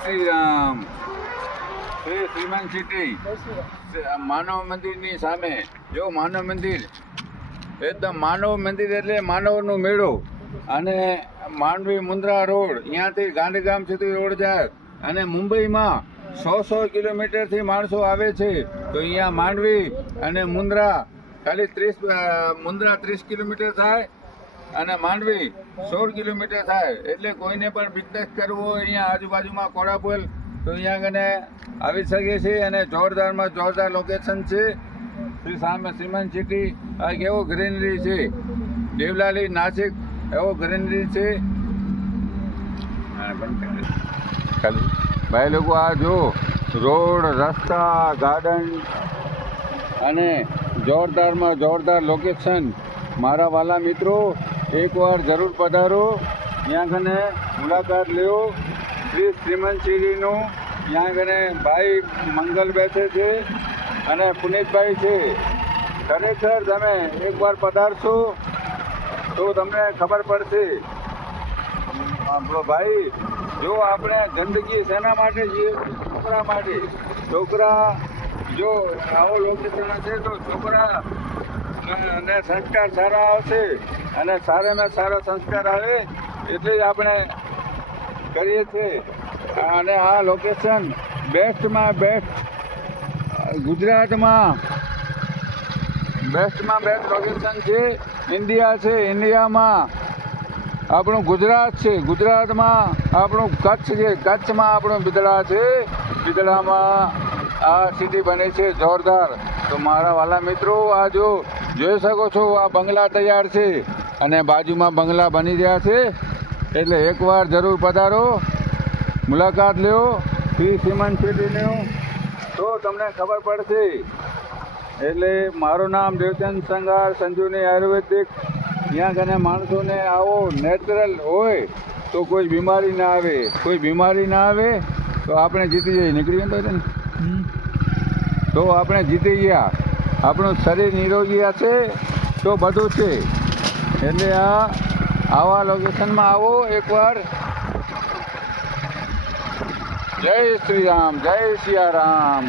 શ્રી રામ. શ્રી શ્રીમાન city માનવ મંદિરની સામે જો માનવ મંદિર એકદમ માનવ મંદિર એટલે માનવનો મેળો. અને માંડવી મુન્દ્રા રોડ અહીંયાથી ગાંધીધામ સુધી રોડ જાય અને મુંબઈમાં 100 કિલોમીટરથી માણસો આવે છે. તો અહીંયા માંડવી અને મુન્દ્રા ખાલી 30 કિલોમીટર થાય અને માંડવી 16 કિલોમીટર થાય. એટલે કોઈને પણ બિઝનેસ કરવો હોય અહીંયા આજુબાજુમાં કોળાપુલ તો અહીંયા કને આવી શકે છે. અને જોરદારમાં જોરદાર લોકેશન છે. શ્રી સામે શ્રીમાન સિટી આ કેવો ગ્રીનરી છે. દેવલાલી નાસિક એવો ગ્રીનરી છે. ભાઈ લોકો આ જો રોડ રસ્તા ગાર્ડન અને જોરદારમાં જોરદાર લોકેશન. મારા વાલા મિત્રો એકવાર જરૂર પધારો, ત્યાં કને મુલાકાત લ્યો. શ્રી શ્રીમંત સિટીનું ત્યાં કને ભાઈ મંગલ બેસે છે અને પુનિતભાઈ છે. ખરેખર તમે એકવાર પધારશો તો તમને ખબર પડશે. ભાઈ જો આપણે જિંદગી શેના માટે જીએ? છોકરા માટે. છોકરા જો આવો લોકેશન હશે તો છોકરા અને સંસ્કાર સારા આવશે અને સારામાં સારા સંસ્કાર આવે એટલે જ આપણે કરીએ છીએ. અને આ લોકેશન બેસ્ટમાં બેસ્ટ ગુજરાતમાં બેસ્ટમાં બેસ્ટ લોકેશન છે. ઇન્ડિયા છે. ઇન્ડિયામાં આપણું ગુજરાત છે. ગુજરાતમાં આપણું કચ્છ છે. કચ્છમાં આપણું બિદડા છે. બિદડામાં આ સિટી બને છે જોરદાર. તો મારા વાલા મિત્રો આ જો જોઈ શકો છો આ બંગલા તૈયાર છે અને બાજુમાં બંગલા બની રહ્યા છે. એટલે એકવાર જરૂર પધારો, મુલાકાત લ્યો શ્રી શ્રીમંત સિટીનું તો તમને ખબર પડશે. એટલે મારું નામ દેવચંદ સંઘાર સંજુની આયુર્વેદિક. ત્યાં કને માણસોને આવો નેચરલ હોય તો કોઈ બીમારી ના આવે. કોઈ બીમારી ના આવે તો આપણે જીતી જઈએ. નીકળી ગયા તો આપણે જીતી ગયા. આપણું શરીર નિરોગી હશે તો બધું છે. એટલે આવા લોકેશનમાં આવો એકવાર. જય શ્રી રામ, જય સિયારામ.